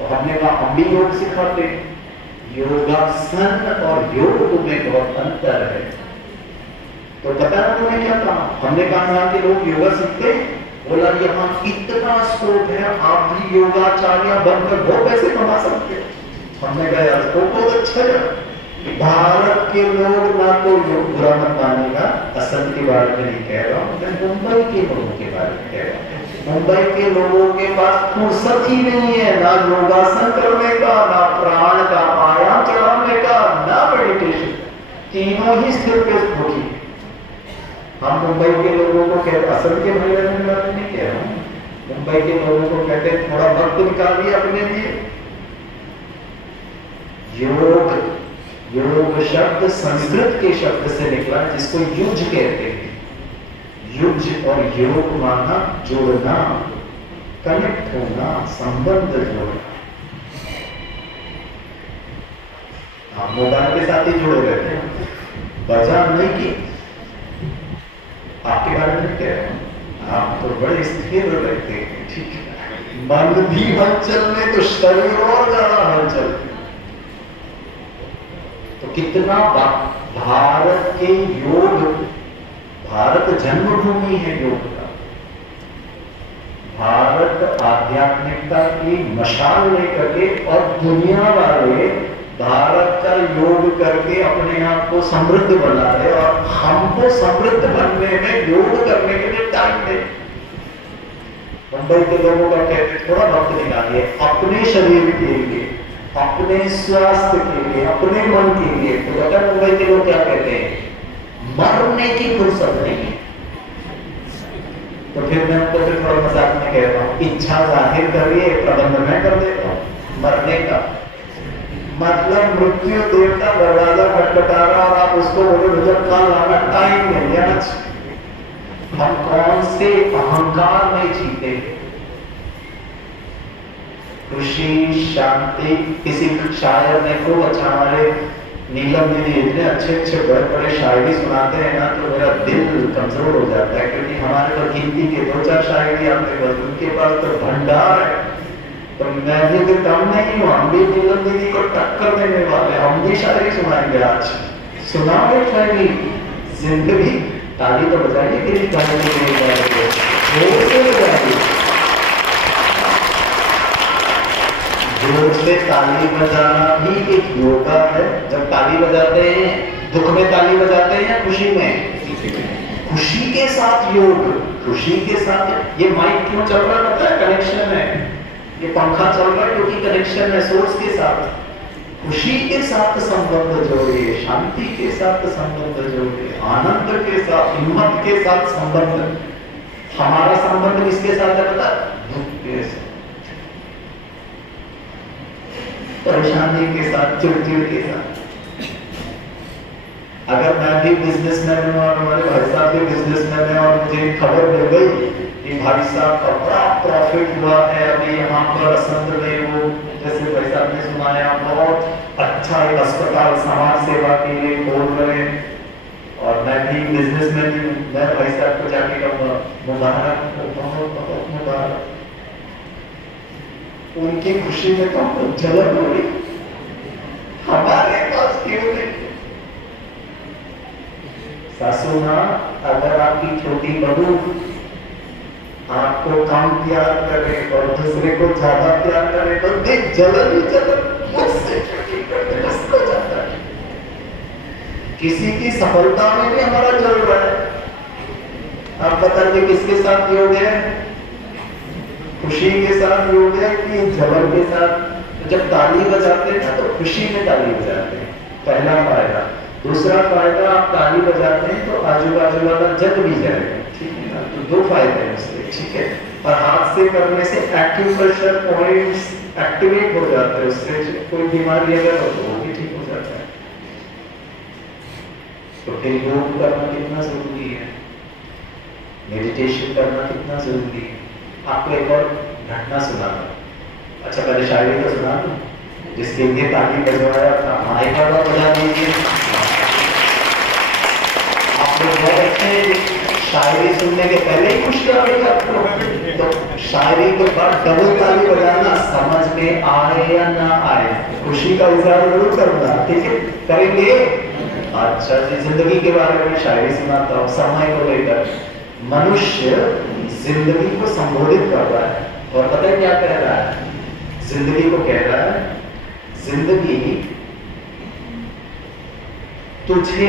तो हमने कहा हम भी योग सिखाते। योगासन और योग में बहुत अंतर है। तो पता है उन्होंने क्या कहा? हमने कहा यहाँ के लोग योगा सीखते, बोला यहाँ इतना स्कोप है, आप भी योगाचार्य बनकर बहुत पैसे कमा सकते हैं। हमने कहा यार स्कोप बहुत अच्छा है। भारत के लोग ना तो योग, बुरा मत मानेगा, असम के बारे में नहीं कह रहा हूँ, मैं मुंबई के लोगों के बारे में कह रहा हूँ। मुंबई के लोगों के पास फुर्सत ही नहीं है ना योगासन करने का, ना प्राण का आयाम चढ़ाने का, ना मेडिटेशन, तीनों ही स्थिर पे होगी। हम मुंबई के लोगों को कहते, असम के भाई बहन बारे नहीं कह रहा हूँ, मुंबई के लोगों को कहते थोड़ा वक्त निकालिए अपने लिए। योग, योग शब्द संस्कृत के शब्द से निकला जिसको युज कहते हैं। युज और योग माना जोड़ना, कनेक्ट होना, संबंध जोड़ना। हम मोबाइल के साथ ही जुड़े रहते हैं, वजह नहीं की। आपके बारे में कह रहे हैं, आप तो बड़े स्थिर रहते हैं, ठीक है। मन भी हलचल में तो शरीर और ज्यादा हलचल। तो कितना भारत के योग, भारत जन्मभूमि है योग का। भारत आध्यात्मिकता की मशाल लेकर के, और दुनिया वाले भारत का योग करके अपने आप को समृद्ध बना रहे, और हमको समृद्ध बनने में योग करने के लिए टाइम दे। मुंबई के लोगों का कहते थोड़ा वक्त निकालिए अपने शरीर के लिए, अपने स्वास्थ्य के लिए, अपने मन के लिए। तो बेटा मुंबई के लोग क्या कहते हैं? मरने की फुर्सत नहीं है। तो फिर मैं उनको फिर थोड़ा मजाक में कहता हूँ, इच्छा जाहिर करिए, प्रबंध मैं कर देता हूँ। मरने का मतलब मृत्यु देवता दरवाजा खटखटा रहा और आप उसको बोले मुझे कल आना, टाइम नहीं है। हम कौन से अहंकार में जीते? खुशी, शांति। किसी शायर ने खूब अच्छा, हमारे नीलम दीदी इतने अच्छे अच्छे बड़े बड़े शायरी सुनाते हैं ना, तो मेरा दिल कमजोर हो जाता है, क्योंकि हमारे तो गिनती के 2-4 शायरी आते हैं, उनके पास तो भंडार है। तो मैं भी तो कम नहीं हूँ, हम भी नीलम दीदी को टक्कर देने वाले, हम भी शायरी सुनाएंगे आज। सुनाओगे शायरी? जिंदगी ताली तो बजाइए कि जोर से ताली बजाना भी एक योगा है। जब ताली बजाते हैं, दुख में ताली बजाते हैं या खुशी में? खुशी के साथ योग, खुशी के साथ। ये माइक क्यों चल रहा है पता है? कनेक्शन है। ये पंखा चल रहा है क्योंकि कनेक्शन है सोर्स के साथ। खुशी के साथ संबंध जोड़िए, शांति के साथ संबंध जोड़िए, आनंद के साथ, हिम्मत के साथ संबंध। हमारा संबंध किसके साथ है पता? दुख के साथ, परेशानी के साथ, चिड़चिड़ के साथ। अगर मैं भी बिजनेसमैन हूँ और हमारे भाई साहब भी बिजनेसमैन है, और मुझे खबर मिल गई कि भाई साहब का बड़ा प्रॉफिट हुआ है अभी यहाँ पर असंध में, वो जैसे भाई साहब ने सुनाया, बहुत अच्छा एक अस्पताल समाज सेवा के लिए खोल रहे, और मैं भी बिजनेसमैन हूँ, मैं भाई साहब को जाके कहूँगा मुबारक, बहुत बहुत मुबारक। उनकी खुशी में तो झलक हो रही, हमारे पास क्यों नहीं? सासू माँ, अगर आपकी छोटी बहू आपको कम प्यार करे और दूसरे को ज्यादा प्यार करे तो देख जलन ही जलन, मुझसे छोटी करते उसको ज्यादा। किसी की सफलता में भी हमारा जल रहा है। आप बताइए किसके साथ योग है? खुशी के साथ योग है कि जलन के साथ? जब ताली बजाते हैं तो खुशी में ताली बजाते हैं, पहला फायदा। दूसरा फायदा, आप ताली बजाते हैं तो आजू बाजू वाला जग भी जाएगा, ठीक है ना? तो 2 फायदे हैं उससे, ठीक है। और हाथ से करने से एक्यूप्रेशर पॉइंट्स एक्टिवेट हो जाते हैं, उससे कोई बीमारी अगर हो तो वो भी ठीक हो जाता है। तो फिर योग करना कितना जरूरी है, मेडिटेशन करना कितना जरूरी है। आपको एक और घटना सुनाता हूं। अच्छा पहले शायरी तो सुना दूं, जिसके लिए ताली बजवाया था, माइक वाला बजा दीजिए। आप लोग बहुत अच्छे, शायरी सुनने के पहले ही खुश कर रही है आपको, तो शायरी के बाद डबल ताली बजाना समझ समझ में आए या ना आए, खुशी का इजहार जरूर करना, ठीक है? करेंगे? अच्छा जी, जिंदगी के बारे में शायरी सुनाता हूँ समय को लेकर। मनुष्य जिंदगी को संबोधित कर रहा है और पता है क्या कह रहा है? जिंदगी को कह रहा है, जिंदगी तुझे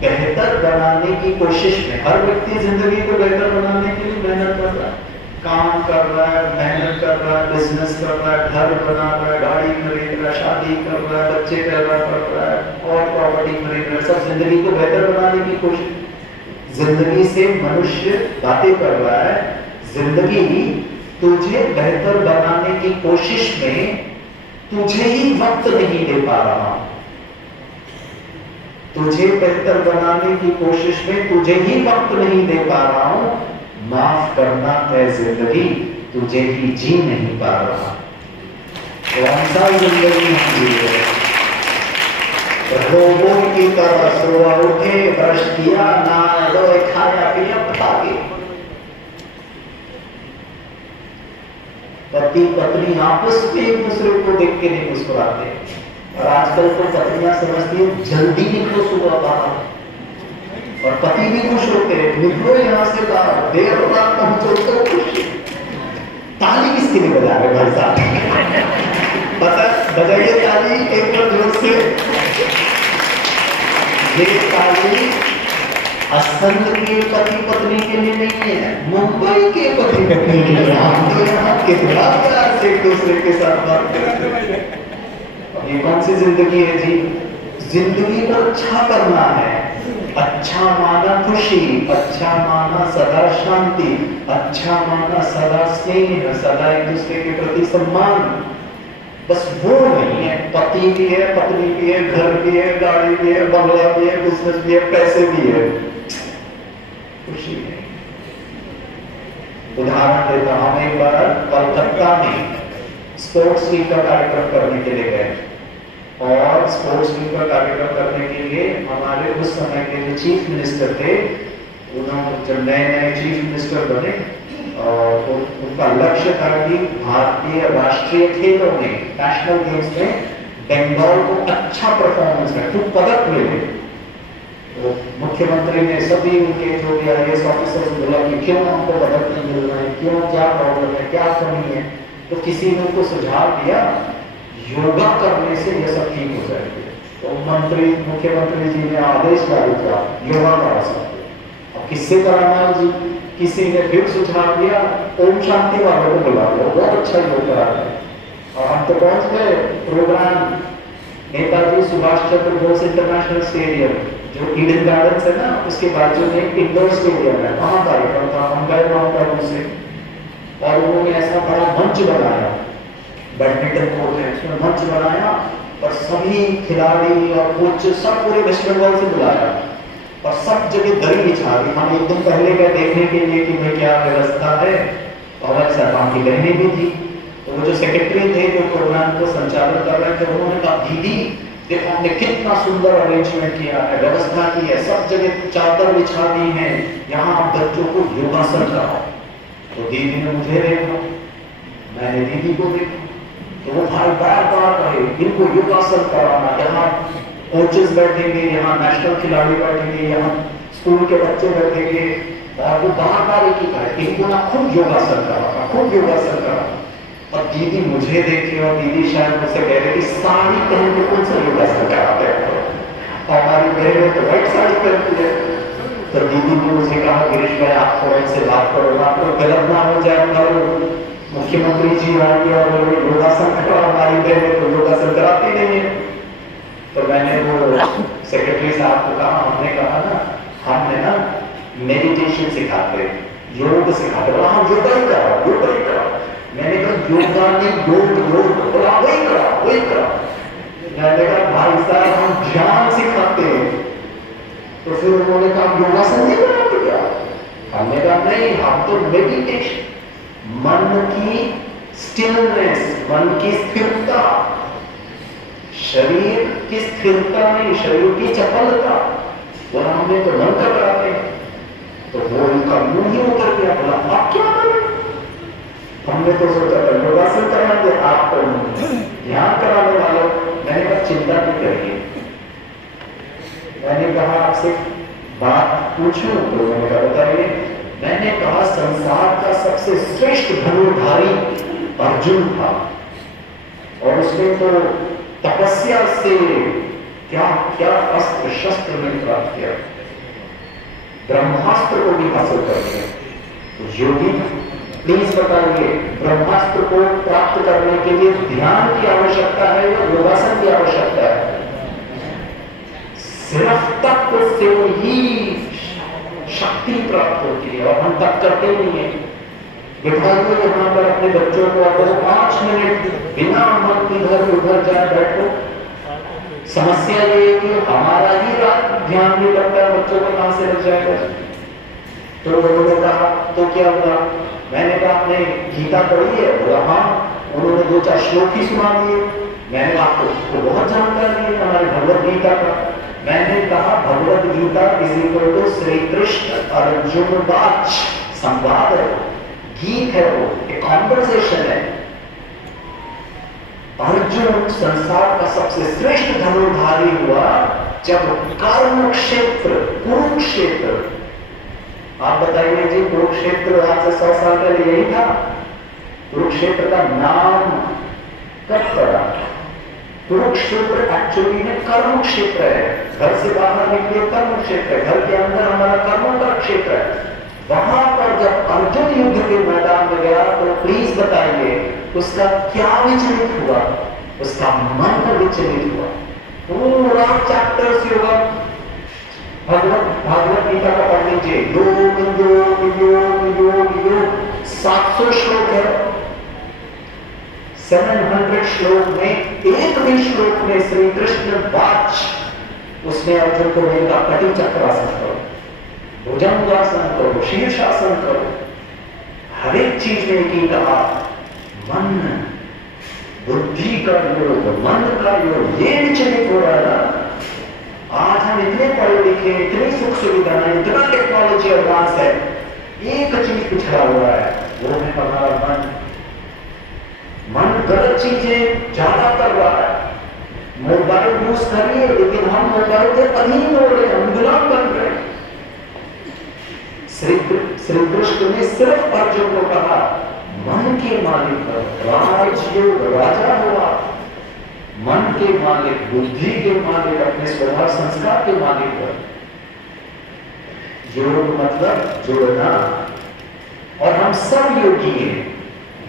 बेहतर बनाने की कोशिश में, हर व्यक्ति जिंदगी को बेहतर बनाने के लिए मेहनत कर रहा है, काम कर रहा है, मेहनत कर रहा है, बिजनेस कर रहा है, घर बना रहा है, गाड़ी खरीद रहा है, शादी कर रहा है, बच्चे पैदा कर रहा है और प्रॉपर्टी खरीद रहा है, सब जिंदगी को बेहतर बनाने की कोशिश। जिंदगी से मनुष्य बातें कर रहा है, जिंदगी तुझे बेहतर बनाने की कोशिश में तुझे ही वक्त नहीं दे पा रहा, तुझे बेहतर बनाने की कोशिश में तुझे ही वक्त नहीं दे पा रहा हूं, माफ करना है जिंदगी तुझे ही जी नहीं पा रहा। कौन सा जिंदगी हम जी रहे हैं? रोबोट की तरह सुबह उठे, ब्रश किया, नहाया धोए, खाया पिया, भागे। पति पत्नी आपस में एक दूसरे को देख के नहीं मुस्कुराते, और आजकल तो पत्नियां समझती है जल्दी निकलो सुबह बाहर, और पति भी खुश होते हैं, निकलो यहाँ से बाहर, देर रात पहुंचो तो खुश। ताली किसके लिए बजा रहे भाई साहब? पता बजाइए ताली एक बार जोर से। ये ताली असंध के पति पत्नी के लिए नहीं है, मुंबई के पति पत्नी के लिए। हम तो यहाँ कितना प्यार से एक दूसरे के साथ बात करते हैं। ये कौन सी जिंदगी है जी? जिंदगी को अच्छा करना है, अच्छा माना खुशी, अच्छा माना सदा शांति, अच्छा माना सदा स्नेह, सदा एक दूसरे के प्रति सम्मान। बस वो नहीं है, पति भी है, पत्नी भी है, घर भी है, गाड़ी भी है, बंगला भी है, बिजनेस भी है, पैसे भी है, खुशी नहीं। उदाहरण देता हूं, एक बार कलकत्ता में स्पोर्ट्स वीक का कार्यक्रम करने के लिए गए, और स्पोर्ट्स वीक का कार्यक्रम करने के लिए हमारे उस समय के जो चीफ मिनिस्टर थे, उन्होंने जब नए नए चीफ मिनिस्टर बने, और उनका लक्ष्य था कि भारतीय राष्ट्रीय खेलों में, नेशनल गेम्स में बंगाल को अच्छा परफॉर्मेंस है, कुछ पदक मिले। तो मुख्यमंत्री ने सभी उनके जो भी IAS ऑफिसर्स बोला कि क्यों हमको पदक नहीं मिल रहा है, क्यों, क्या प्रॉब्लम है, क्या कमी है? तो किसी ने उनको सुझाव दिया, योगा करने से यह सब ठीक हो जाएगी। तो मुख्यमंत्री जी ने आदेश जारी किया, योगा करा सकते। अब किससे कराना है जी? किसी ने फिर सुझाव दिया, ओम शांति वालों को बुला लो, बहुत अच्छा योग करा है। और हम तो पहुंच गए, programme Netaji Subhash Chandra Bose international stadium, जो ईडन गार्डन्स है ना, उसके बाजू में एक इंडोर स्टेडियम है, वहां कार्यक्रम था। हम गए वहां से, और उन्होंने ऐसा बड़ा मंच बनाया, बैडमिंटन कोर्ट है, उसमें मंच बनाया, और सभी खिलाड़ी और कोच सब पूरे वेस्ट बंगाल से बुलाया, और सब जगह दरी बिछा दी। हम एक दिन पहले गए देखने के लिए कि भाई क्या व्यवस्था है, और साहब की बहनें भी थी। तो वो जो सेक्रेटरी थे जो प्रोग्राम को संचालन कर रहे थे, उन्होंने कहा दीदी देखो हमने कितना सुंदर अरेंजमेंट किया है, व्यवस्था की है, सब जगह चादर बिछा दी है, यहाँ आप बच्चों को योगासन कराओ। तो दीदी ने मुझे देखा, मैंने दीदी को देखा, तो वो भाई बार बार कहे इनको योगासन कराना, यहाँ कोचेस बैठेंगे, यहाँ नेशनल खिलाड़ी बैठेंगे, यहाँ स्कूल के बच्चे बैठेंगे, और वो बार बार एक ही कहे इनको ना खूब योगासन कराना, खूब योगासन कराना। और दीदी मुझे देखी, और दीदी शायद मुझसे कह रही थी साड़ी पहन के कौन सा योगासन कराते हैं, हमारी बहनें तो व्हाइट साड़ी पहनती है। तो दीदी ने मुझे कहा गिरीश भाई आप थोड़ा इनसे बात करो, आपको गलत ना हो जाए, मुख्यमंत्री जी आएंगे और योगासन करो, हमारी बहनें तो योगासन कराती नहीं है। तो मैंने वो सेक्रेटरी साहब को कहा, हमने कहा ना हमने ना मेडिटेशन सिखाते, योग सिखाते, बोला हम योगा ही कराओ, योगा ही कराओ। मैंने कहा योगा नहीं योग, बोला वही कराओ, वही कराओ। मैंने कहा भाई साहब हम ध्यान सिखाते हैं। तो फिर उन्होंने कहा योगासन नहीं कराते क्या? हमने कहा नहीं, हम तो मेडिटेशन, मन की स्टिलनेस, मन की स्थिरता, शरीर की स्थिरता नहीं, शरीर की चपलता, वो हमने तो मन कर रहे हैं। तो वो उनका मुंह ही उतर गया, बोला आप क्या करें? हमने तो सोचा था योगासन कराएंगे, आप आपसे बात पूछूं तो मैंने कहा बताइए। मैंने कहा संसार का सबसे श्रेष्ठ धनुर्धारी अर्जुन था और उसने तो तपस्या से क्या क्या अस्त्र शस्त्र में प्राप्त किया, ब्रह्मास्त्र को भी हासिल कर लिया। तो योगी प्लीज बताइए, ब्रह्मास्त्र को प्राप्त करने के लिए ध्यान की आवश्यकता है या योगासन की आवश्यकता है? सिर्फ तत्व से ही शक्ति प्राप्त होती है और हम तप करते नहीं है। बिठाइए यहाँ पर अपने बच्चों को, अगर 5 मिनट बिना मन इधर उधर जाए बैठो। समस्या ये है कि हमारा ही रात ध्यान नहीं लगता है, बच्चों को कहां से लग जाएगा। तो उन्होंने कहा तो क्या हुआ? मैंने कहा आपने गीता पढ़ी है? बोला हाँ। उन्होंने 2-4 श्लोक ही सुना दिए। मैंने कहा आपको बहुत जानकारी है हमारी भगवत गीता का। मैंने कहा Bhagavad Gita is equal to Shri Krishna Arjun वाच, संवाद है, गीत है, वो एक कॉन्वर्सेशन है। अर्जुन संसार का सबसे श्रेष्ठ धनुर्धारी हुआ जब कर्म क्षेत्र कुरुक्षेत्र, आप बताइए जी, कुरुक्षेत्र आज से 100 साल पहले यही था? कुरुक्षेत्र का नाम कब पड़ा? कुरुक्षेत्र एक्चुअली में कर्म क्षेत्र है। घर से बाहर निकले कर्म क्षेत्र है, घर के अंदर हमारा कर्मों का क्षेत्र है। वहां पर जब अर्जुन युद्ध के मैदान में गया तो प्लीज बताइए उसका क्या विचलित हुआ? उसका मन विचलित हुआ। पूरा चैप्टर से होगा भागवत गीता का पढ़ लीजिए, योग योग योग योग योग 700 श्लोक है। 700 श्लोक में एक भी श्लोक में श्री कृष्ण वाच, उसने अर्जुन को बोला कटी चक्रासन करो, भुजंगासन करो, शीर्षासन करो, हर एक चीज में की कहा मन बुद्धि का योग, मन का योग, ये विचलित हो रहा है ना। आज हम इतने पढ़े लिखे, इतनी सुख सुविधाएं, इतना टेक्नोलॉजी एडवांस है, एक चीज पिछड़ा हुआ है, वो है हमारा मन। मन गलत चीजें ज्यादा कर रहा है। मोबाइल यूज करिए लेकिन हम मोबाइल के अधीन हो रहे हैं, हम गुलाम बन रहे हैं। श्री कृष्ण ने सिर्फ अर्जुन को कहा मन के मालिक राजयोग राजा हुआ, मन के मालिक, बुद्धि के मालिक, अपने स्वभाव संस्कार के मालिक हो। योग मतलब जुड़ना, और हम सब योगी हैं।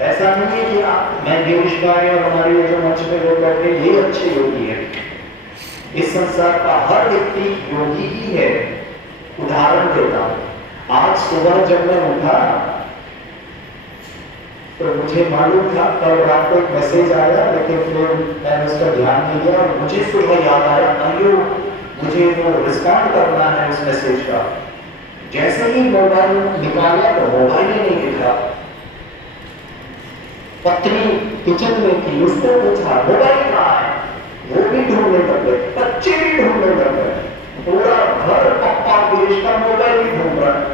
ऐसा नहीं है कि मैं गिरीश भाई और हमारे जो मंच पे लोग बैठे ये अच्छे योगी है। इस संसार का हर व्यक्ति योगी ही है। उदाहरण देता हूं, आज सुबह जब मैं उठा तो मुझे मालूम था कल रात को एक मैसेज आया, लेकिन फिर मैंने उसका ध्यान नहीं दिया और मुझे सुबह याद आया अयो मुझे वो रिस्पॉन्ड करना है उस मैसेज का। जैसे ही मोबाइल निकाला तो मोबाइल ही नहीं दिखा। पत्नी किचन में थी, उसको पूछा मोबाइल कहाँ है, वो भी ढूंढने लगे, बच्चे भी ढूंढने लगे, पूरा घर पप्पा गिरीश का मोबाइल ही ढूंढ रहा है।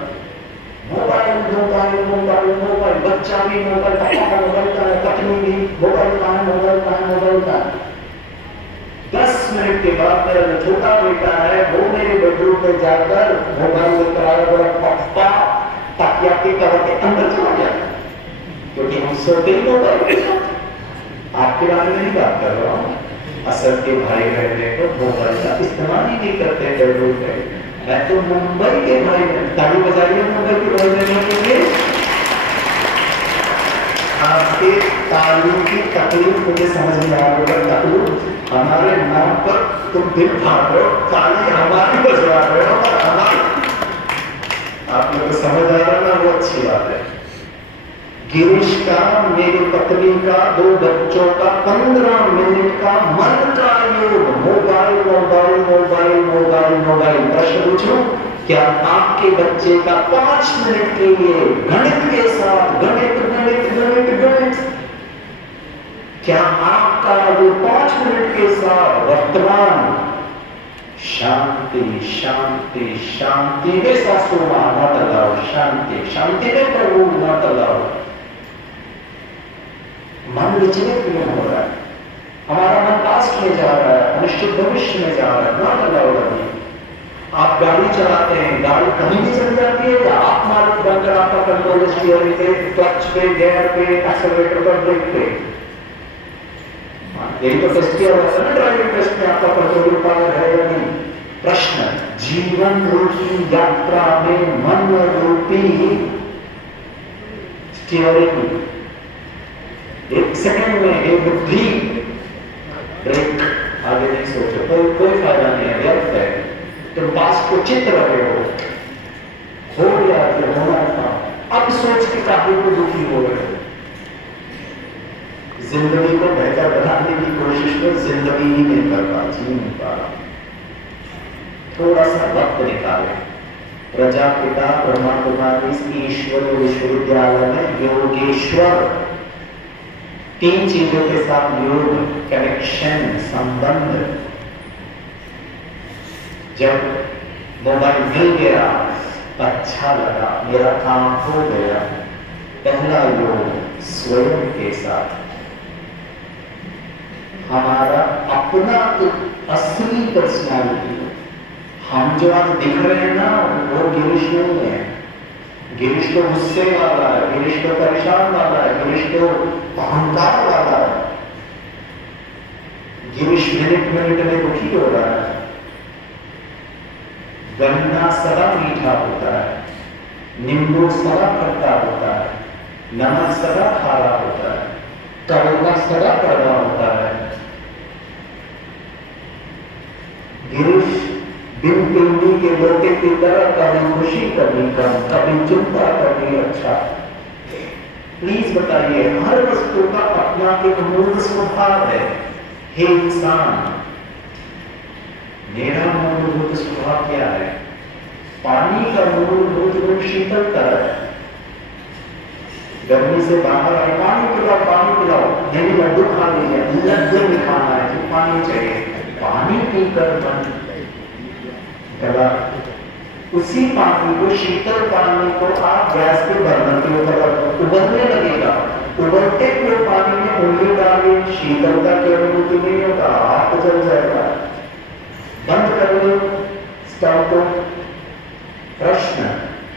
मोबाइल मोबाइल मोबाइल मोबाइल, बच्चा भी मोबाइल, पापा का मोबाइल का है, पत्नी भी मोबाइल का है, मोबाइल का है, मोबाइल का है। 10 मिनट के बाद मेरा जो छोटा बेटा है वो मेरे बेडरूम में जाकर मोबाइल लेकर आया, बोला पापा तकिया के कवर के अंदर चला गया, क्योंकि हम सोते ही मोबाइल के साथ। आपके बारे में नहीं बात कर रहा हूँ, असल के भाई बहने को मोबाइल का इस्तेमाल ही नहीं करते बेडरूम में। मैं तो मुंबई के भाई बहन, ताली बजाइए मुंबई के भाई बहनों के लिए। आपके ताली की तकलीफ मुझे समझ में आ रही है। तकलीफ हमारे नाम पर तुम दिल फाड़ रहे हो, ताली हमारी बजवा रहे हो और हमारी, आप लोग को समझ आ रहा है ना, वो अच्छी बात है। गिरीश का, मेरी पत्नी का, 2 बच्चों का 15 मिनट का मन का योग, mobile mobile mobile mobile mobile. प्रश्न पूछूं, क्या आपके बच्चे का 5 मिनट के लिए गणित के साथ गणित गणित गणित गणित, क्या आपका वो 5 मिनट के साथ वर्तमान शांति शांति शांति में सासुमा नॉट अलाउड, शांति शांति में प्रभु नॉट अलाउड। मन विचलित क्यों हो रहा है? हमारा मन पास्ट में जा रहा है, अनिश्चित भविष्य में जा रहा है, नॉट अलाउड अभी। आप गाड़ी चलाते हैं, गाड़ी कहीं भी चल जाती है या आप मालिक बनकर आपका कंट्रोल स्टीयरिंग पे, क्लच पे, गियर पे, एक्सेलरेटर पर, ब्रेक पे। यही तो टेस्ट किया जाता है ना ड्राइविंग टेस्ट में, आपका कंट्रोल पावर है या नहीं। प्रश्न, जीवन रूपी यात्रा में मन रूपी स्टीयरिंग एक सेकंड में एक भी ब्रेक आगे नहीं सोचो, कोई फायदा नहीं है, व्यर्थ है। तुम पास को चित रहे हो या फिर होना था, अब सोच के काफी को दुखी हो रहे हो। जिंदगी को बेहतर बनाने की कोशिश में जिंदगी ही नहीं कर पा, जी नहीं पा रहा। थोड़ा सा वक्त निकाले। प्रजापिता ब्रह्मा कुमारी ईश्वर विश्वविद्यालय में योगेश्वर 3 चीजों के साथ योग, कनेक्शन, संबंध। जब मोबाइल मिल गया, अच्छा लगा, मेरा काम हो गया। पहला योग स्वयं के साथ, हमारा अपना एक असली पर्सनालिटी। हम जो आज दिख रहे हैं ना, वो गिरीश नहीं है। गिरीश तो गुस्से वाला है, गिरीश तो परेशान वाला है, गिरीश तो अहंकार वाला है, गिरीश मिनट मिनट में दुखी हो रहा है। गन्ना सदा मीठा होता है, नींबू सदा खट्टा होता है, नमक सदा खारा होता है, कड़वा सदा कड़वा होता है। गिरीश बिन पिंडी के लोटे की तरह कभी खुशी कभी गम, कभी चिंता कभी अच्छा। प्लीज बताइए, हर वस्तु का अपना एक मूल स्वभाव है। हे इंसान, मेरा मूलभूत स्वभाव क्या है? पानी का मूलभूत गुण शीतलता है। गर्मी से बाहर आए, पानी पिलाओ, पानी पिलाओ, नहीं लड्डू खा लीजिए, लड्डू नहीं खाना है, तो पानी चाहिए। पानी पीकर मन गला, उसी पानी को, शीतल पानी को आप गैस के बर्नर के ऊपर उबलने लगेगा। उबलते हुए पानी में उंगली डालिए, शीतलता की अनुभूति नहीं होगा, हाथ जल जाएगा। बंद कर लो स्टोव को। प्रश्न,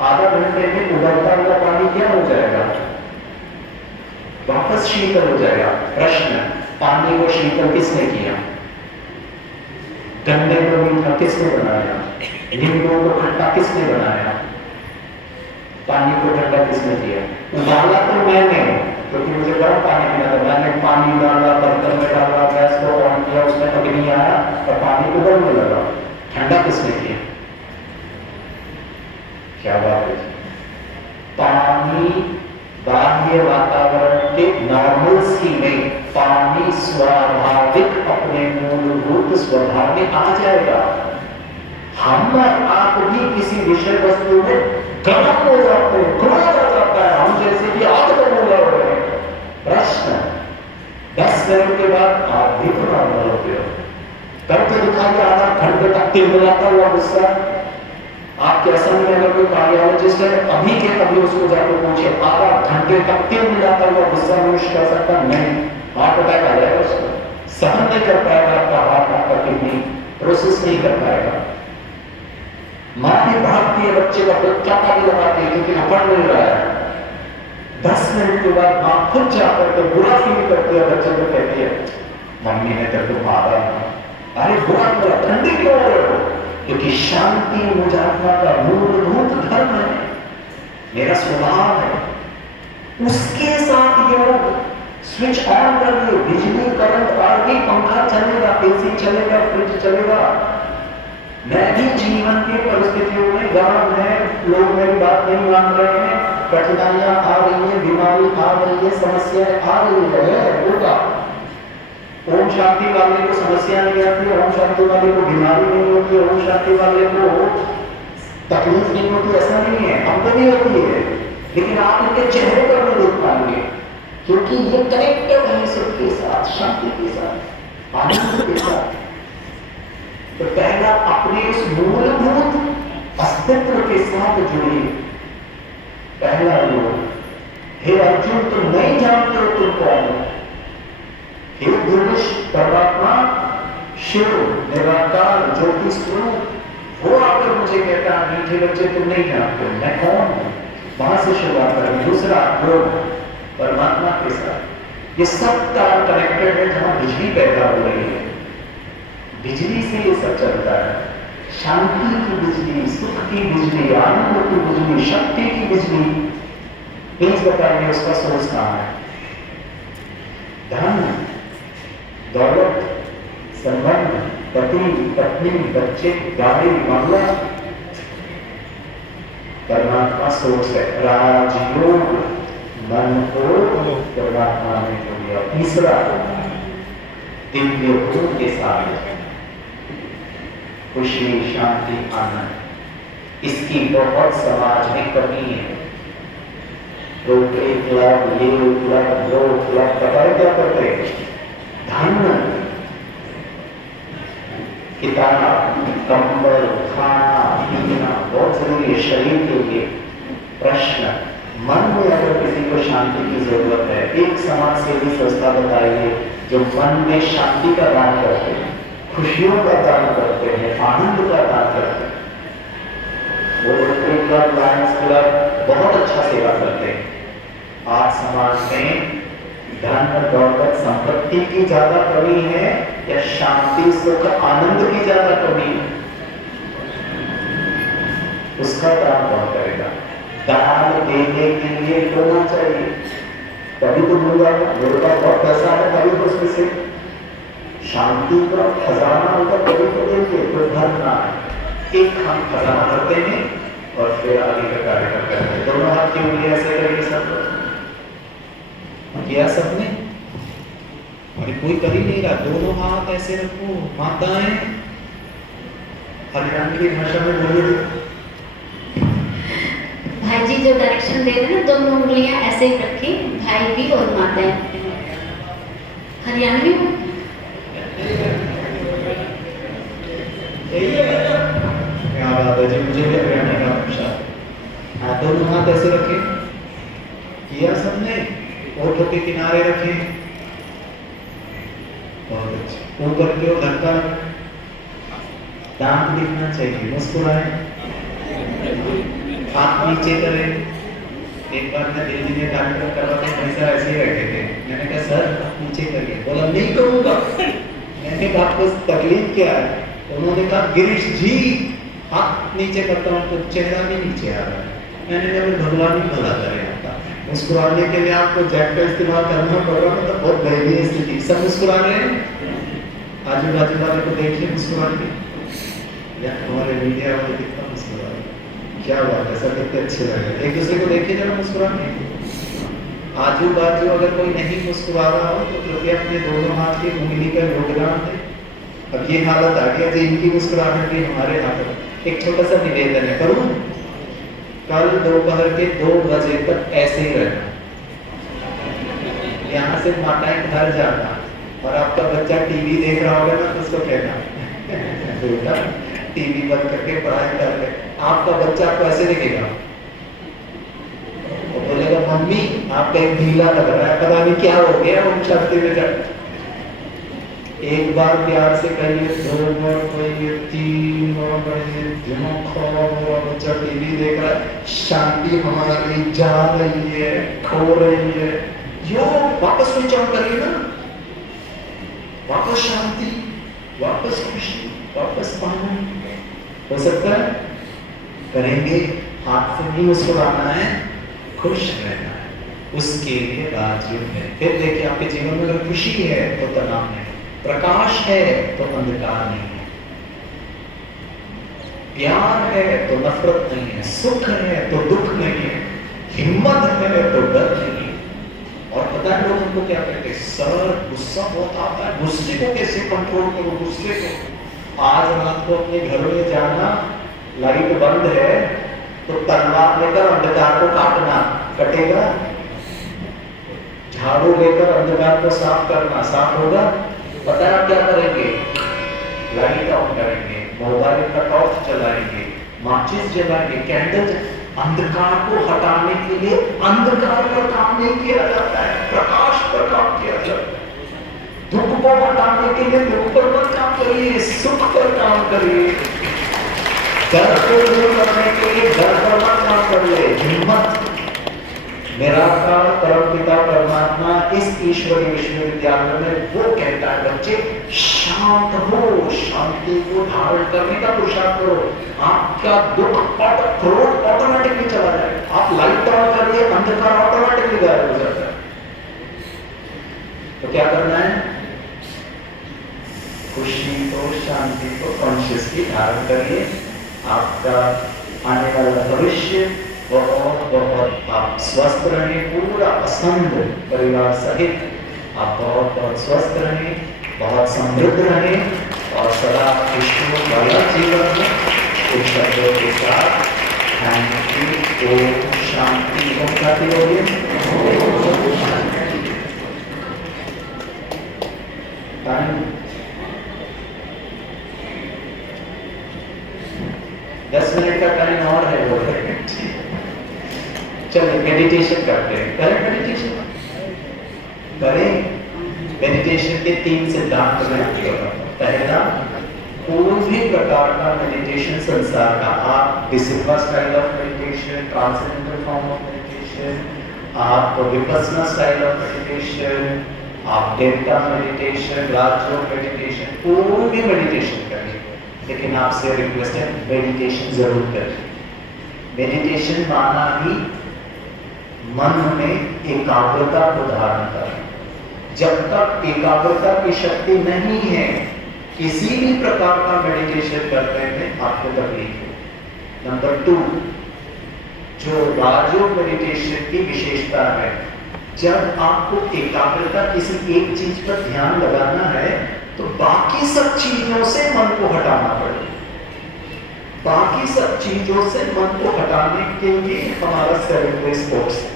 आधा घंटे में उबलता हुआ पानी क्या हो जाएगा? वापस शीतल हो जाएगा। प्रश्न, पानी को शीतल किसने किया? गन्ने को मीठा किसने बनाया? नींबू को खट्टा किसने बनाया? पानी को ठंडा किसने किया? उबाला तो मैंने, क्योंकि मुझे गर्म पानी पीना था। मैंने पानी डाला, बर्तन में डाला, गैस को ऑन किया, उसमें अग्नि आया और पानी उबलने लगा। ठंडा किसने किया? क्या बात है? पानी बाह्य वातावरण के नॉर्मल सी में, पानी स्वाभाविक अपने मूलभूत स्वभाव में आ जाएगा। हम आप भी किसी विषय वस्तु में गर्म हो जाते हैं, क्रोध आ जाता है, हम जैसे कि आग में हो रहे हैं। प्रश्न, 10 मिनट के बाद आप भी तो नॉर्मल होते हो। करके दिखाइए आधा घंटे तक तिलमिलाता हुआ गुस्सा। आपके असम में अगर कोई कार्डियोलॉजिस्ट है, अभी के अभी उसको जाकर पूछे, आधा घंटे तक तिलमिलाता हुआ गुस्सा मनुष्य कर सकता? नहीं, हार्ट अटैक आ जाएगा उसको। सहन नहीं कर पाएगा आपका हार्ट, आपका किडनी प्रोसेस नहीं कर पाएगा। मां भी भागती है बच्चे का चाटा भी लगाती है क्योंकि पढ़ नहीं रहा है। 10 मिनट के बाद मां खुद जाकर के बुरा फील करती है, बच्चे को कहती है, मम्मी ने तेरे को मारा। अरे बुरा बुरा, ठंडी क्यों हो रहे हो? क्योंकि शांति मुझात्मा का मूलभूत धर्म है, मेरा स्वभाव है। उसके साथ योग, स्विच ऑन कर लो, बिजली करंट आएगी, पंखा चलेगा, एसी चलेगा, फ्रिज चलेगा। मैं भी जीवन की परिस्थितियों में, गांव में लोग मेरी बात नहीं मान रहे हैं, कठिनाइयां आ रही है, बीमारी आ रही है, समस्याएं आ रही है, होगा। ओम शांति वाले को समस्या नहीं आती, ओम शांति वाले को बीमारी नहीं होती, ओम शांति वाले को तकलीफ नहीं होती, ऐसा नहीं है। हमको भी होती है, लेकिन आप इनके चेहरे पर नहीं देख पाएंगे, क्योंकि ये कनेक्टेड है सबके साथ, शांति के साथ, आनंद के साथ। तो पहला, अपने उस मूलभूत अस्तित्व के साथ जुड़िए। पहला योग, हे अर्जुन, तुम नहीं जानते हो तुम कौन हो। हे पुरुष, परमात्मा, शिव, निराकार, ज्योति स्वरूप, वो आकर मुझे कहता मीठे बच्चे तुम नहीं जानते मैं कौन हूं, वहां से शुरुआत करें। दूसरा वो परमात्मा के साथ ये सब तार कनेक्टेड है, जहां बिजली पैदा हो रही है, बिजली से ये सब चलता है। शांति की बिजली, सुख की बिजली, आनंद की बिजली, शक्ति की बिजली, प्लीज बताइए उसका सोर्स कहां है? धन, दौलत, संबंध, पति, पत्नी, बच्चे, गाड़ी, बंगला, परमात्मा सोर्स है। राजयोग मन को परमात्मा ने जोड़ा। तीसरा दिव्य गुण के साथ खुशी, शांति, आनंद, इसकी बहुत समाज में कमी है। रोटरी क्लब, ये क्लब, वो क्लब, पता है क्या करते हैं? धन, किताब, कंबल, खाना पीना बहुत जरूरी है शरीर के लिए। प्रश्न, मन में अगर किसी को शांति की जरूरत है, एक समाज सेवी संस्था बताइए जो मन में शांति का दान करते हैं, खुशियों का दान करते हैं, आनंद का दान करते हैं। वो रोटरी क्लब, लायंस क्लब बहुत अच्छा सेवा करते हैं। आज समाज में धन, दौलत, संपत्ति की ज्यादा कमी है या शांति, सुख, आनंद की ज्यादा कमी है? उसका दान कौन करेगा? दान देने के लिए होना चाहिए, तभी तो दूंगा। मेरे पास बहुत पैसा है तभी तो उसमें से शांति का खजाना होगा, तभी तो देंगे। तो भरना है, एक हम खजाना करते हैं और फिर आगे का कार्य करते हैं। दोनों हाथ की उंगली ऐसे करेंगे सब किया सबने? अरे कोई कर ही नहीं रहा। दोनों हाथ ऐसे रखो, माताएं हरियाणवी की भाषा में बोलिए। भाई जी जो डायरेक्शन दे रहे हैं ना, दोनों उंगलियां ऐसे ही रखें, भाई भी और माताएं। हरियाणवी क्या बात है जी, मुझे भी हरियाणा का भाषा। हाँ, दोनों हाथ ऐसे रखें, किया सबने? ओठों के किनारे रखें, बहुत अच्छा। ऊपर की ओर धक्का, दांत दिखना चाहिए, मुस्कुराएं, हाथ नीचे करें। एक बार मैं दिल्ली में डॉक्टर करवाते पैसा ऐसे ही रखे थे, मैंने कहा सर हाथ नीचे करिए, बोला नहीं करूंगा। मैंने कहा आपको तकलीफ क्या है? उन्होंने कहा गिरीश जी हाथ नीचे करता हूँ तो चेहरा भी नीचे आ रहा है। मैंने कहा भगवान ही भला करे आपका, मुस्कुराने के लिए आपको जैक का इस्तेमाल करना पड़ रहा है, तो बहुत दयनीय स्थिति। सब मुस्कुरा रहे हैं, आजू बाजू वाले को देखिए मुस्कुरा के, या हमारे मीडिया वाले कितना मुस्कुरा रहे हैं, क्या बात है सर, कितने अच्छे लग रहे हैं। एक दूसरे को देखिए जरा मुस्कुरा के। आजू बाजू अगर कोई नहीं मुस्कुरा रहा हो तो कृपया अपने दोनों हाथ की उंगली का योगदान दे। अब ये हालत आ गया कि इनकी मुस्कुराहट भी हमारे हाथ। एक छोटा सा निवेदन है, करूं? कल दोपहर के 2 बजे तक ऐसे ही रहना, यहाँ से माताएं घर जाना, और आपका बच्चा टीवी देख रहा होगा ना तो उसको कहना बेटा टीवी बंद करके पढ़ाई कर ले। आपका बच्चा आपको ऐसे देखेगा, वो बोलेगा मम्मी आपका एक ढीला लग रहा है, पता नहीं क्या हो गया। उन शब्द में एक बार प्यार से कहिए, 2 बार कहिए, 3 बार कहिए, मेरा बच्चा टीवी देख रहा है, शांति हमारी जा रही है, खो रही है। यो वापस स्विच ऑन करिए ना, वापस शांति, वापस खुशी, वापस आनंद। हो सकता है? करेंगे। हाथ से नहीं मुस्कुराना है, खुश रहना है, उसके लिए राजयोग है। फिर देखिए आपके जीवन में अगर खुशी है तो तनाव नहीं, प्रकाश है तो अंधकार नहीं है, प्यार है तो नफरत नहीं है, सुख है तो दुख नहीं है, हिम्मत है तो डर नहीं है। और पता है लोग हमको क्या कहते हैं? सर गुस्सा बहुत आता है, गुस्से को कैसे कंट्रोल करो? गुस्से को आज रात को अपने घर में जाना, लाइट बंद है तो तलवार लेकर अंधकार को काटना, कटेगा? झाड़ू लेकर अंधकार को साफ करना, साफ होगा? पता है क्या करेंगे? लाइट ऑन करेंगे, मोबाइल का टॉर्च जलाएंगे, माचिस जलाएंगे, कैंडल। अंधकार को हटाने के लिए अंधकार पर काम नहीं किया जाता है, प्रकाश पर काम किया जाता है। दुख को हटाने के लिए दुख पर मत काम करिए, सुख पर काम करिए। डर को दूर करने के लिए डर पर मत काम कर ले, हिम्मत। निराकार परमपिता परमात्मा इस ईश्वरीय विश्वविद्यालय में वो कहता है बच्चे शांत हो, शांति को धारण करने का पुरुषार्थ करो, आपका दुख क्रोध ऑटोमेटिकली चला जाएगा। आप लाइट ऑन करिए, अंधकार ऑटोमेटिकली गायब हो जाता है। तो क्या करना है? खुशी को, शांति को कॉन्शियसली धारण करिए। आपका आने वाला भविष्य बहुत बहुत आप स्वस्थ रहें, पूरा पसंद परिवार सहित आप बहुत बहुत स्वस्थ रहें, बहुत समृद्ध रहें और सदा विष्णु वाला जीवन में कुछ शब्दों के साथ थैंक यू, ओम शांति। ओम शांति बोलिए। 10 मिनट का टाइम और है बोल रहे हैं। चलिए मेडिटेशन करते हैं। करें मेडिटेशन? करें। मेडिटेशन के 3 सिद्धांत मैं आपको बताता हूं। पहला, कोई भी प्रकार का मेडिटेशन संसार का, आप discipline style of meditation, transcendental form of meditation, आप विपस्सना स्टाइल ऑफ मेडिटेशन, आप डेल्टा मेडिटेशन, राजयोग मेडिटेशन, कोई भी मेडिटेशन करिए, लेकिन आपसे रिक्वेस्ट है मेडिटेशन जरूर करें। मेडिटेशन माना ही मन में एकाग्रता को धारण करना। जब तक एकाग्रता की शक्ति नहीं है, किसी भी प्रकार का मेडिटेशन करने में आपको तकलीफ है। नंबर 2, जो राजयोग मेडिटेशन की विशेषता है, जब आपको एकाग्रता किसी एक चीज पर ध्यान लगाना है तो बाकी सब चीजों से मन को हटाना पड़ेगा। बाकी सब चीजों से मन को हटाने के लिए हमारा सेरेब्रल स्पोर्ट्स है।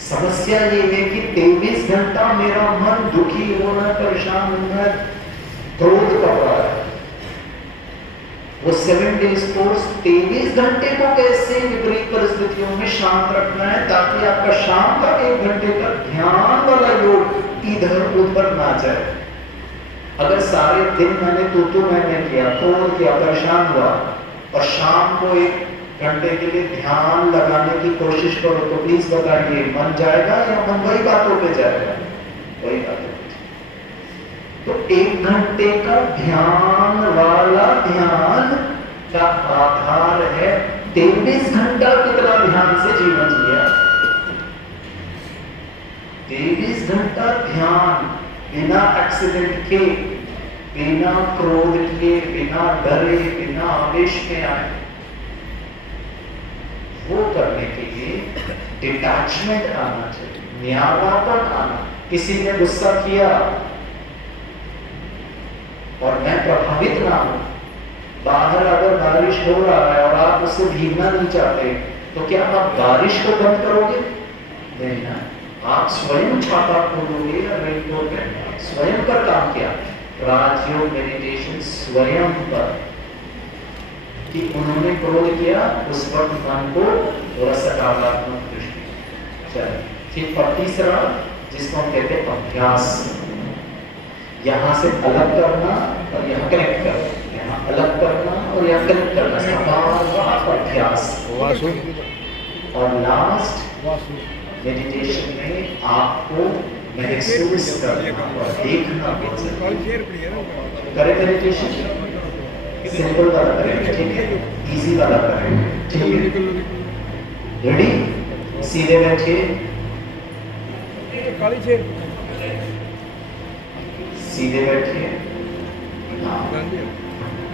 समस्या ये है कि 23 घंटा मेरा मन दुखी होना, परेशान होना, क्रोध कर रहा है। वो 7 डेज कोर्स 23 घंटे को कैसे विपरीत परिस्थितियों में शांत रखना है ताकि आपका शाम का 1 घंटे का ध्यान वाला योग इधर उधर ना जाए। अगर सारे दिन मैंने तू मैंने किया, क्रोध किया, परेशान हुआ और शाम को 1 घंटे के लिए ध्यान लगाने की कोशिश करो तो प्लीज बताइए मन जाएगा या मन वही बातों पे जाएगा? वही बातों पे। तो 1 घंटे का ध्यान वाला ध्यान का आधार है 23 घंटा कितना ध्यान से जीवन जिया। 23 घंटा ध्यान बिना एक्सीडेंट के, बिना क्रोध के, बिना डरे, बिना आवेश में आए, वो करने के लिए डिटैचमेंट आना चाहिए, न्यायापन आना। किसी ने गुस्सा किया और मैं प्रभावित ना हूं, बाहर अगर बारिश हो रहा है और आप उससे भीगना नहीं चाहते तो क्या आप बारिश को बंद करोगे? नहीं ना, आप स्वयं छाता खोलोगे या रेनकोट पहनोगे। स्वयं पर काम किया। राजयोग मेडिटेशन स्वयं पर, कि उन्होंने क्रोध किया उस वक्त मन को थोड़ा सकारात्मक दृष्टि। चलिए ठीक। और तीसरा, जिसको हम कहते हैं अभ्यास, यहाँ से अलग करना और यहाँ कनेक्ट करना, यहाँ अलग करना और यहाँ कनेक्ट करना, अभ्यास। और लास्ट मेडिटेशन में आपको महसूस करना और देखना बहुत जरूरी है। करें मेडिटेशन, सिंपल वाला करेंगे, ठीक है, इजी वाला करेंगे, ठीक है। रेडी? सीधे बैठिए, सीधे बैठिए। हाँ,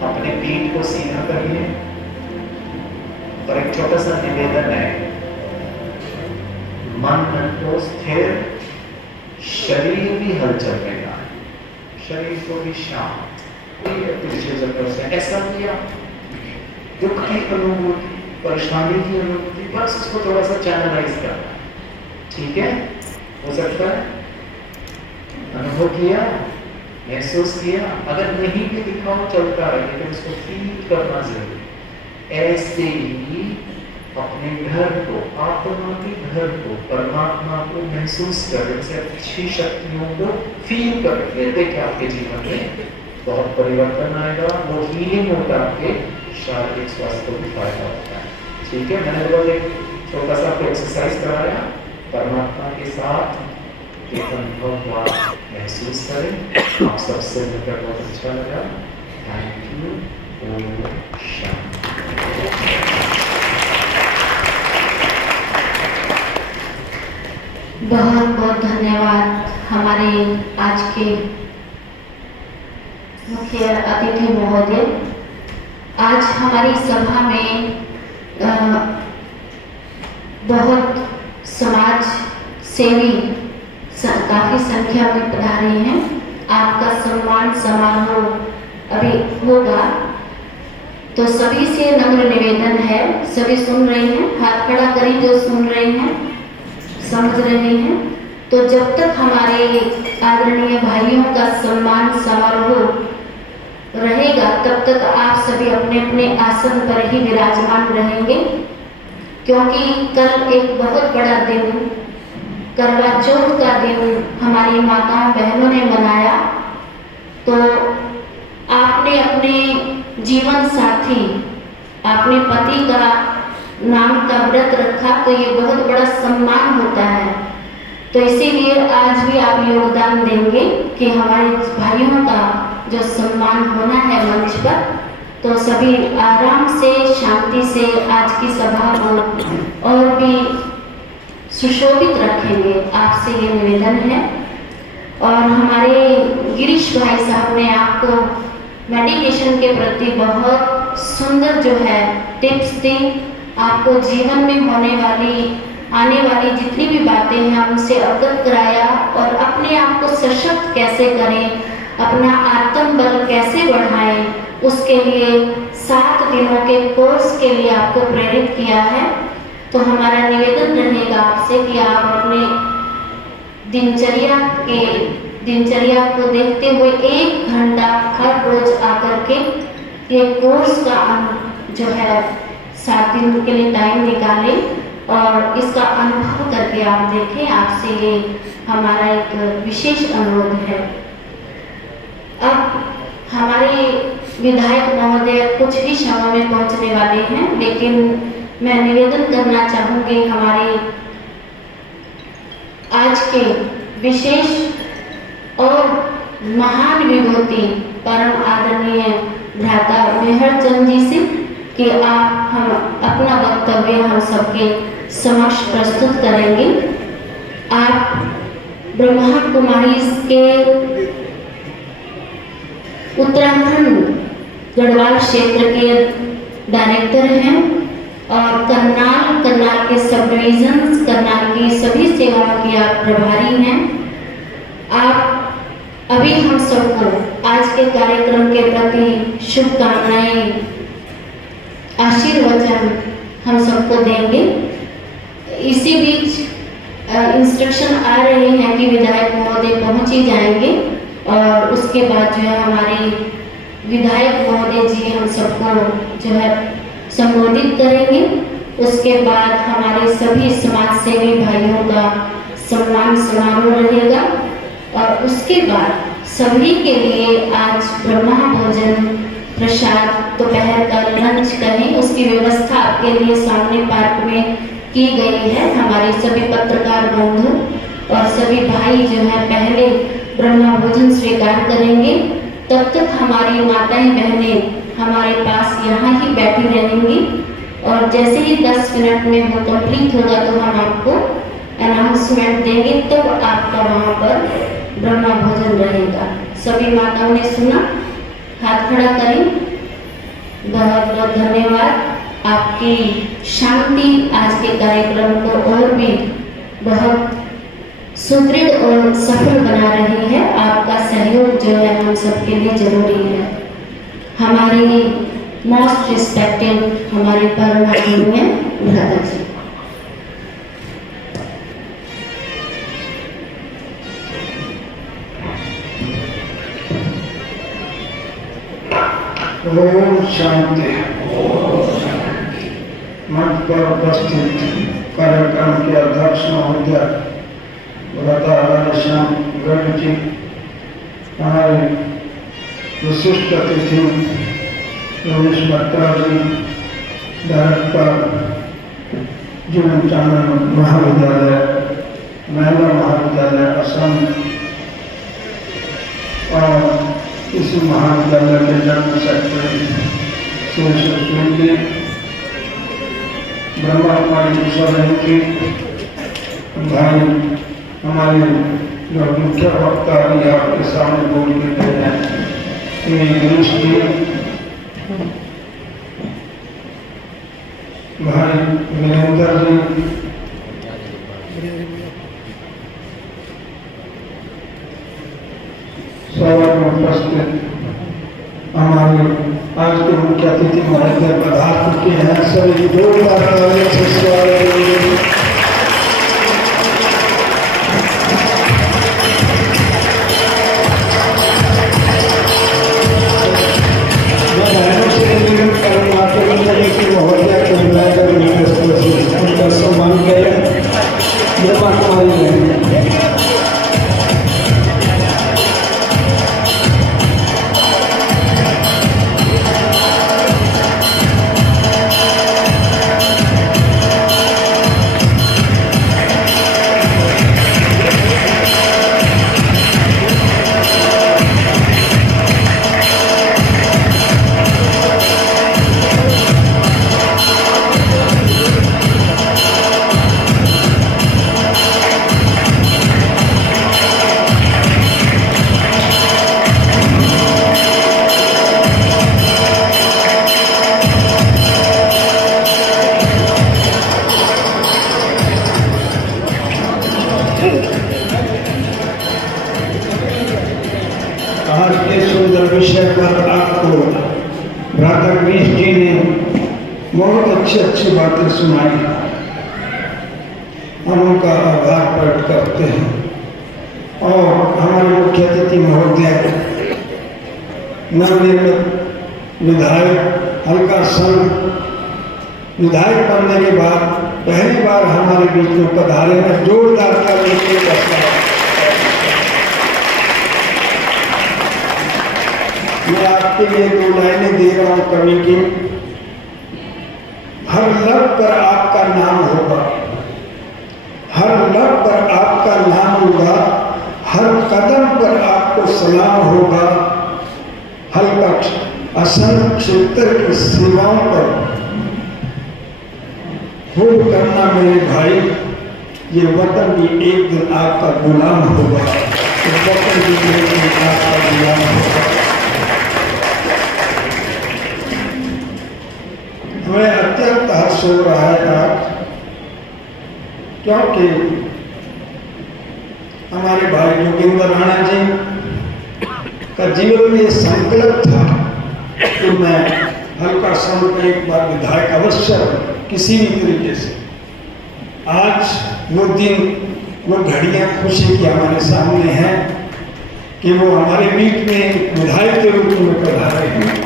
अपने पीठ को सीधा करिए और एक छोटा सा निवेदन है, मन को स्थिर, शरीर भी हलचल में लाए, शरीर को भी शांत। ऐसा किया, दुख की अनुभूति, परेशानी की अनुभूति, बस उसको थोड़ा सा चैनलाइज करना, ठीक है? हो सकता है अनुभव किया, महसूस किया, अगर नहीं भी दिखाओ चलता है, लेकिन उसको फील करना जरूरी। ऐसे ही अपने घर को, आत्मा के घर को, परमात्मा को महसूस करें, उसे अच्छी शक्तियों को फील करें, फिर देखिए आपके जीवन में बहुत परिवर्तन आएगा, वो हीलिंग होकर आपके शारीरिक स्वास्थ्य को भी फायदा होता है। ठीक है, मैंने तो एक छोटा सा एक्सरसाइज कराया, परमात्मा के साथ एक अनुभव आप महसूस करें। आप सबसे मिलकर बहुत अच्छा लगा। Thank you. ओम शांति। बहुत बहुत धन्यवाद हमारे आज के मुख्य अतिथि महोदय। आज हमारी सभा में बहुत समाज सेवी काफ़ी संख्या में पधारे हैं। आपका सम्मान समारोह अभी होगा, तो सभी से नम्र निवेदन है, सभी सुन रहे हैं, हाथ खड़ा करें जो सुन रहे हैं, समझ रहे हैं। तो जब तक हमारे आदरणीय भाइयों का सम्मान समारोह रहेगा, तब तक आप सभी अपने अपने आसन पर ही विराजमान रहेंगे, क्योंकि कल एक बहुत बड़ा दिन, करवा चौथ का दिन हमारी माताओं बहनों ने मनाया। तो आपने अपने जीवन साथी, अपने पति का नाम का व्रत रखा, तो ये बहुत बड़ा सम्मान होता है। तो इसीलिए आज भी आप योगदान देंगे कि हमारे भाइयों का जो सम्मान होना है मंच पर, तो सभी आराम से शांति से आज की सभा को और भी सुशोभित रखेंगे, आपसे ये निवेदन है। और हमारे गिरीश भाई साहब ने आपको मेडिटेशन के प्रति बहुत सुंदर जो है टिप्स दी, आपको जीवन में होने वाली आने वाली जितनी भी बातें हैं उनसे अवगत कराया, और अपने आप को सशक्त कैसे करें, अपना आत्मबल कैसे बढ़ाएं, उसके लिए 7 दिनों के कोर्स के लिए आपको प्रेरित किया है। तो हमारा निवेदन रहेगा आपसे कि आप अपने दिनचर्या को देखते हुए 1 घंटा हर रोज आकर के ये कोर्स का जो है 7 दिन के लिए टाइम निकालें और इसका अनुभव करके आप देखें। आपसे ये हमारा एक विशेष अनुरोध है। अब हमारे विधायक महोदय कुछ ही समय में पहुंचने वाले हैं, लेकिन मैं निवेदन करना चाहूँगी हमारे आज के विशेष और महान विभूति परम आदरणीय भ्राता मेहर चंद जी से कि आप हम अपना वक्तव्य हम सबके समक्ष प्रस्तुत करेंगे। आप ब्रह्मा कुमारी के उत्तराखंड गढ़वाल क्षेत्र के डायरेक्टर हैं और करनाल के सब डिविजन, करनाल की सभी सेवाओं की आप प्रभारी हैं। आप अभी हम सबको आज के कार्यक्रम के प्रति शुभकामनाएं, आशीर्वचन हम सबको देंगे। इसी बीच इंस्ट्रक्शन आ रहे हैं कि विधायक महोदय पहुंच ही जाएंगे और उसके बाद जो है हमारे विधायक महोदय जी हम सबको जो है संबोधित करेंगे। उसके बाद हमारे सभी समाज सेवी भाइयों का सम्मान समारोह रहेगा और उसके बाद सभी के लिए आज ब्रह्मा भोजन प्रसाद दोपहर का लंच करें, उसकी व्यवस्था आपके लिए सामने पार्क में की गई है। हमारे सभी पत्रकार बंधु और सभी भाई जो है पहले ब्रह्मा भोजन स्वीकार करेंगे, तब तक हमारी माताएं बहनें हमारे पास यहाँ ही बैठी रहेंगी और जैसे ही 10 मिनट में वो कंप्लीट होगा तो हम आपको अनाउंसमेंट देंगे, तब आपका वहाँ पर ब्रह्मा भोजन रहेगा। सभी माताओं ने सुना, हाथ खड़ा करें। बहुत बहुत धन्यवाद। आपकी शांति आज के कार्यक्रम को और भी बहुत सुदृढ़ और सफल बना रही है। आपका सहयोग जो है हम सबके लिए जरूरी है। हमारी मोस्ट रिस्पेक्टेड हमारे परम आदरणीय भ्राता जी। ओम शांति। मंच पर उपस्थित कार्यक्रम के अध्यक्ष महोदय भ्राता राधेश्याम गर्ग जी, हमारे विशिष्ट अतिथि रमेश बत्रा जी, डायरेक्टर जीवन चानन महाविद्यालय, महिला महाविद्यालय असम और इसी महाविद्यालय के जन्म सेक्रेटरी श्री जी, ब्रह्मा कुमारी ईश्वर की भाई, हमारे जो मुख्य वक्ता अभी आपके सामने बोल के गए हैं श्री गणेश जी, भाई वीरेंद्र जी, सभा में उपस्थित हमारे आज के मुख्य अतिथि महोदय पधार चुके हैं, सभी जोरदार तालियों से स्वागत करेंगे। महोदय को बुलाकर उनका सम्मान करें। ब्रह्मा कुमारी आज के सुंदर विषय पर आपको भ्राता गणेश जी ने बहुत अच्छी बातें सुनाई। हम उनका आभार प्रकट करते हैं और हमारे मुख्य अतिथि महोदय नवनिर्मित विधायक हल्का संघ विधायक बनने के बाद पहली बार हमारे बीच में पधारे हैं। जोरदार तालियों से मैं आपके लिए 2 लाइनें दे रहा हूं कवि की। हर लब पर आपका नाम होगा, हर लब पर आपका नाम होगा, हर कदम पर आपको सलाम होगा। हल्का असंख्य क्षेत्र की सीमाओं पर खूब करना मेरे भाई, ये वतन भी एक दिन आपका गुलाम होगा, ये वतन भी एक दिन आपका गुलाम होगा। हमें अत्यंत हर्ष हो रहा है आज, क्योंकि हमारे भाई जोगिंदर राणा जी का जीवन में संकल्प था कि मैं हल्का संघ का एक बार विधायक अवश्य किसी भी तरीके से। आज वो दिन, वो घड़ियां खुशी की हमारे सामने हैं कि वो हमारे बीच में विधायक के रूप में पधारे हैं।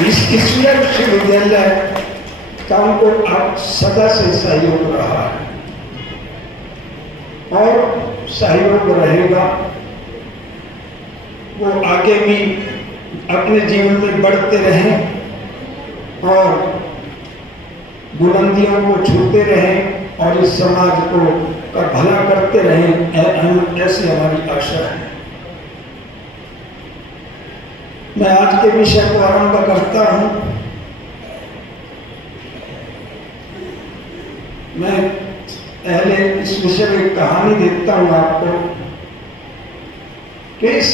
इस ईश्वर विश्वविद्यालय का उनको आप सदा से सहयोग रहा है और सहयोग रहेगा। वो आगे भी अपने जीवन में बढ़ते रहें और बुलंदियों को छूते रहें और इस समाज को का भला करते रहें, ऐसी हमारी आशा है। मैं आज के विषय को आरंभ करता हूं। मैं पहले इस विषय में एक कहानी देता हूं आपको कि इस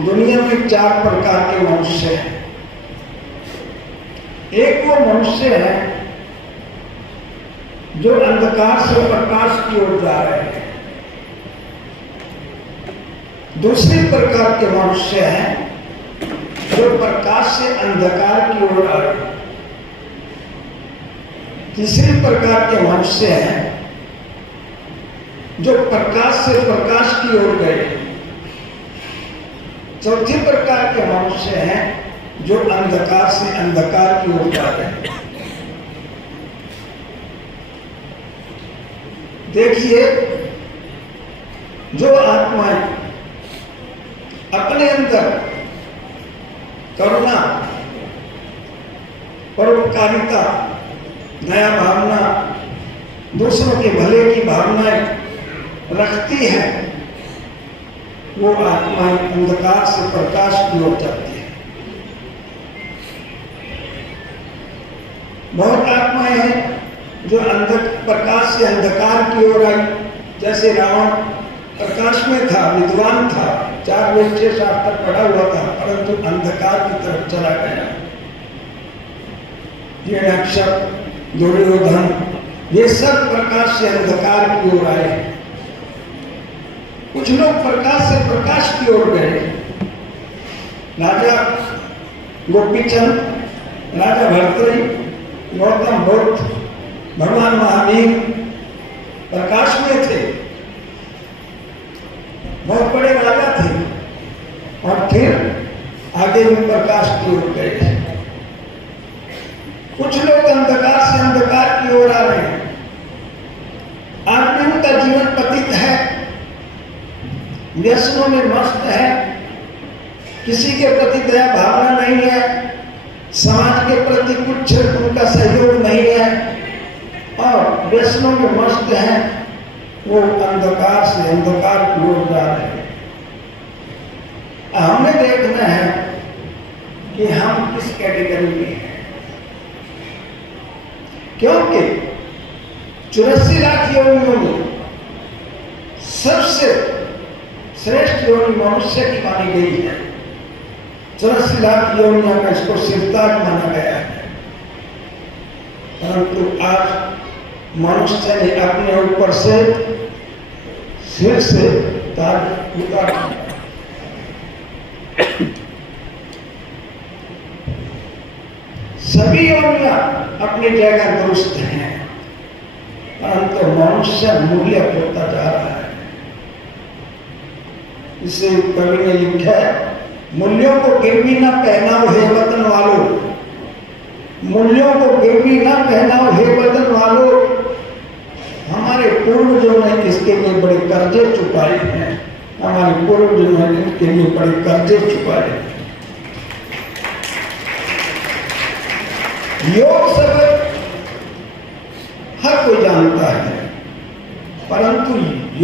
दुनिया में 4 प्रकार के मनुष्य हैं। एक वो मनुष्य है जो अंधकार से प्रकाश की ओर जा रहे हैं। दूसरे प्रकार के मनुष्य हैं जो प्रकाश से अंधकार की ओर आ रहे हैं। तीसरे प्रकार के मनुष्य हैं जो प्रकाश से प्रकाश की ओर गए। चौथे प्रकार के मनुष्य हैं जो अंधकार से अंधकार की ओर जा रहे हैं। देखिए, जो आत्माएं अपने अंदर करुणा, परोपकारिता, दया भावना, दूसरों के भले की भावनाएं रखती है, वो आत्माएं अंधकार से प्रकाश की ओर जाती है। बहुत आत्माएं हैं जो प्रकाश से अंधकार की ओर आई। जैसे रावण प्रकाश में था, विद्वान था, 4 वेद 6 शास्त्र पढ़ा हुआ था, परंतु अंधकार की तरफ चला गया। हिरण्यकश्यप, दुर्योधन, ये सब प्रकाश से अंधकार की ओर आए। कुछ लोग प्रकाश से प्रकाश की ओर गए। राजा गोपीचंद, राजा भर्तृहरि, गौतम बुद्ध, भगवान महावीर प्रकाश में थे, बहुत बड़े राजा थे, और फिर आगे भी प्रकाश की ओर गए। कुछ लोग अंधकार से अंधकार की ओर आ रहे हैं। आदमी का जीवन पतित है, व्यसनों में मस्त है, किसी के प्रति दया भावना नहीं है, समाज के प्रति कुछ उनका सहयोग नहीं है, और व्यसनों में मस्त है। वो अंधकार से अंधकार की ओर जा रहे हैं। हमें देखना है कि हम किस कैटेगरी में हैं, क्योंकि 84 लाख योनियों में सबसे श्रेष्ठ योनि मनुष्य की मानी गई है। 84 लाख योनियों में इसको सिरताज माना गया है, परंतु आज मनुष्य ने अपने ऊपर से सिर से ताज उतार दिया। सभी योनियां अपनी जगह दुरुस्त हैं, परंतु मनुष्य मूल्य होता जा रहा है। इसे कवि ने लिखा है, मूल्यों को गिरवी न पहनाओ हे वतन वालों, मूल्यों को गिरवी न पहनाओ हे वतन वालों। हमारे पूर्वजों ने इसके लिए बड़े कर्जे चुकाए हैं, हमारे पूर्वजों ने इसके लिए बड़े कर्जे चुकाए हैं। योग शब्द हर कोई जानता है, परंतु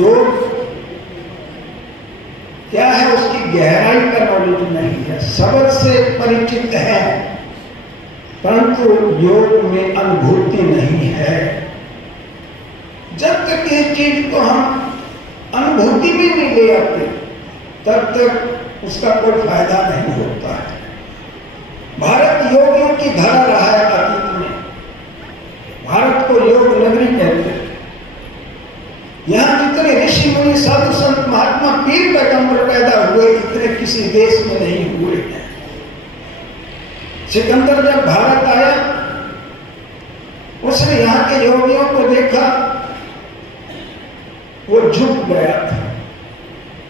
योग क्या है उसकी गहराई का नॉलेज नहीं है। शब्द से परिचित है, परंतु योग में अनुभूति नहीं है। जब तक इस चीज को हम अनुभूति में नहीं ले आते, तब तक उसका कोई फायदा नहीं होता है। भारत योगियों की धारा रहा है अतीत में। भारत को योग नगरी कहते हैं। यहाँ जितने ऋषि मुनि साधु संत महात्मा पीर पैगंबर पैदा हुए, इतने किसी देश में नहीं हुए हैं। सिकंदर जब भारत आया, उसने यहाँ के योगियों को देखा, वो झुक गया था।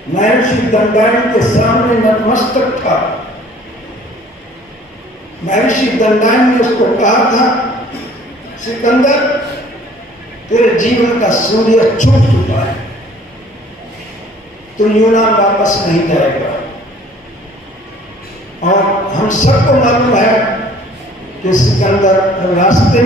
महर्षि दंडायन के सामने नतमस्तक था। महर्षि दंडायन ने उसको कहा था, सिकंदर तेरे जीवन का सूर्य छुप चुका है, तू यूनान वापस नहीं जाएगा। और हम सबको मालूम है कि सिकंदर रास्ते